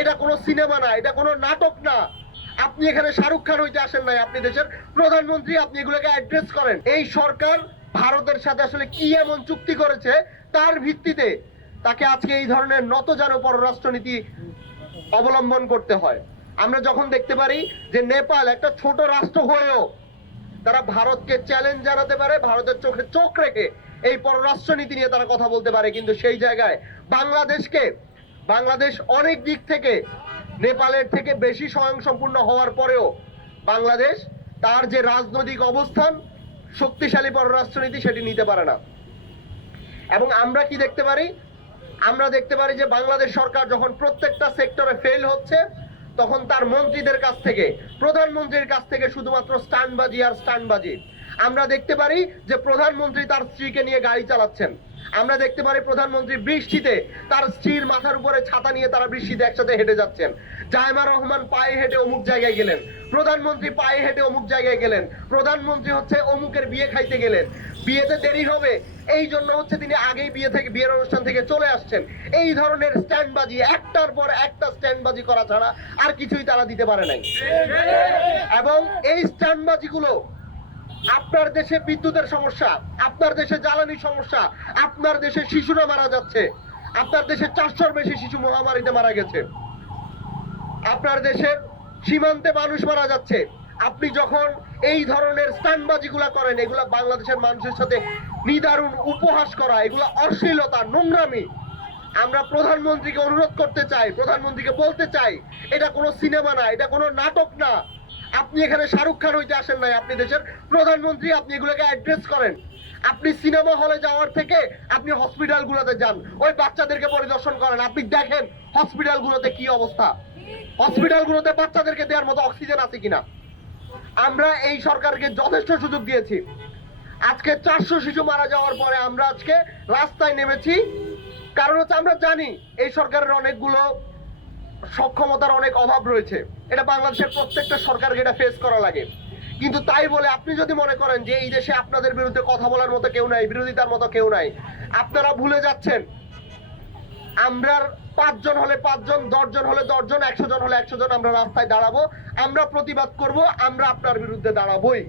এটা কোনো সিনেমা না, এটা কোনো নাটক না। আপনি এখানে শাহরুখ খান হইতে আসেন নাই, আপনি দেশের প্রধানমন্ত্রী, আপনি এগুলোকে অ্যাড্রেস করেন। এই সরকার ভারতের সাথে আসলে কি এমন চুক্তি করেছে তার ভিত্তিতে তাকে আজকে এই ধরনের নতজানু পররাষ্ট্রনীতি অবলম্বন করতে হয়। আমরা যখন দেখতে পারি যে নেপাল একটা ছোট রাষ্ট্র হয়েও তারা ভারতকে চ্যালেঞ্জ জানাতে পারে, ভারতের চোখে চোখ রেখে এই পররাষ্ট্রনীতি নিয়ে তারা কথা বলতে পারে, কিন্তু সেই জায়গায় বাংলাদেশ অনেক দিক থেকে নেপালের থেকে বেশি স্বয়ংসম্পূর্ণ হওয়ার পরেও বাংলাদেশ তার যে রাজনৈতিক অবস্থান, শক্তিশালী পররাষ্ট্রনীতি সেটি নিতে পারে না। এবং আমরা কি দেখতে পারি? আমরা দেখতে পারি যে বাংলাদেশ সরকার যখন প্রত্যেকটা সেক্টরে ফেল হচ্ছে, তখন তার মন্ত্রীদের কাছ থেকে, প্রধানমন্ত্রীর কাছ থেকে শুধুমাত্র স্টান্টবাজি আর স্টান্টবাজি। আমরা দেখতে পারি যে প্রধানমন্ত্রী তার স্ত্রীকে নিয়ে গাড়ি চালাচ্ছেন। আমরা দেখতে পারি প্রধানমন্ত্রী বৃষ্টিতে তার স্ত্রীর মাথার উপরে ছাতা নিয়ে তারা বৃষ্টিতে একসাথে হেঁটে যাচ্ছেন। জায়মা রহমান পায়ে হেঁটে অমুক জায়গায় গেলেন, প্রধানমন্ত্রী পায়ে হেঁটে অমুক জায়গায় গেলেন, প্রধানমন্ত্রী হচ্ছে অমুকের বিয়ে খাইতে গেলেন, বিয়েতে দেরি হবে এই জন্য হচ্ছে তিনি আগেই বিয়ের অনুষ্ঠান থেকে চলে আসছেন। এই ধরনের স্ট্যান্ডবাজি, একটার পর একটা স্ট্যান্ডবাজি করা ছাড়া আর কিছুই তারা দিতে পারে নাই। এবং এই স্ট্যান্ডবাজি গুলো আপনার দেশে বিদ্যুতের সমস্যা, আপনার দেশে জ্বালানির সমস্যা, আপনার দেশে শিশুরা মারা যাচ্ছে, আপনার দেশে 400-র বেশি শিশু মহামারীতে মারা গেছে, আপনার দেশের সীমান্তে মানুষ মারা যাচ্ছে। আপনি যখন এই ধরনের স্ট্যান্ডবাজি গুলা করেন, এগুলা বাংলাদেশের মানুষের সাথে নিদারুণ উপহাস করা, এগুলা অশ্লীলতা, নোংরামি। আমরা প্রধানমন্ত্রীকে অনুরোধ করতে চাই, প্রধানমন্ত্রীকে বলতে চাই, এটা কোনো সিনেমা না, এটা কোনো নাটক না। আপনি এখানে শাহরুখ খান হইতে আসেন নাই, আপনি দেশের প্রধানমন্ত্রী, আপনি এগুলোকে অ্যাড্রেস করেন। আপনি সিনেমা হলে যাওয়ার থেকে আপনি হসপিটাল গুলোতে যান, ওই বাচ্চাদেরকে পরিদর্শন করেন, আপনি দেখেন হসপিটাল গুলোতে কি অবস্থা, হসপিটাল গুলোতে বাচ্চাদেরকে দেওয়ার মতো অক্সিজেন আছে কিনা। আমরা এই সরকারকে যথেষ্ট সুযোগ দিয়েছি। আজকে 400 শিশু মারা যাওয়ার পরে আমরা আজকে রাস্তায় নেমেছি, কারণ হচ্ছে আমরা জানি এই সরকারের অনেকগুলো সক্ষমতার অনেক অভাব রয়েছে। এটা বাংলাদেশের প্রত্যেকটা সরকারকে এটা ফেস করা লাগে। কিন্তু তাই বলে আপনি যদি মনে করেন যে এই দেশে আপনাদের বিরুদ্ধে কথা বলার মতো কেউ নাই, বিরোধিতার মতো কেউ নাই, আপনারা ভুলে যাচ্ছেন আমরা 5 জন হলে 5 জন, 10 জন হলে 10 জন, 100 জন হলে 100 জন আমরা রাস্তায় দাঁড়াবো, আমরা প্রতিবাদ করব, আমরা আপনার বিরুদ্ধে দাঁড়াবোই।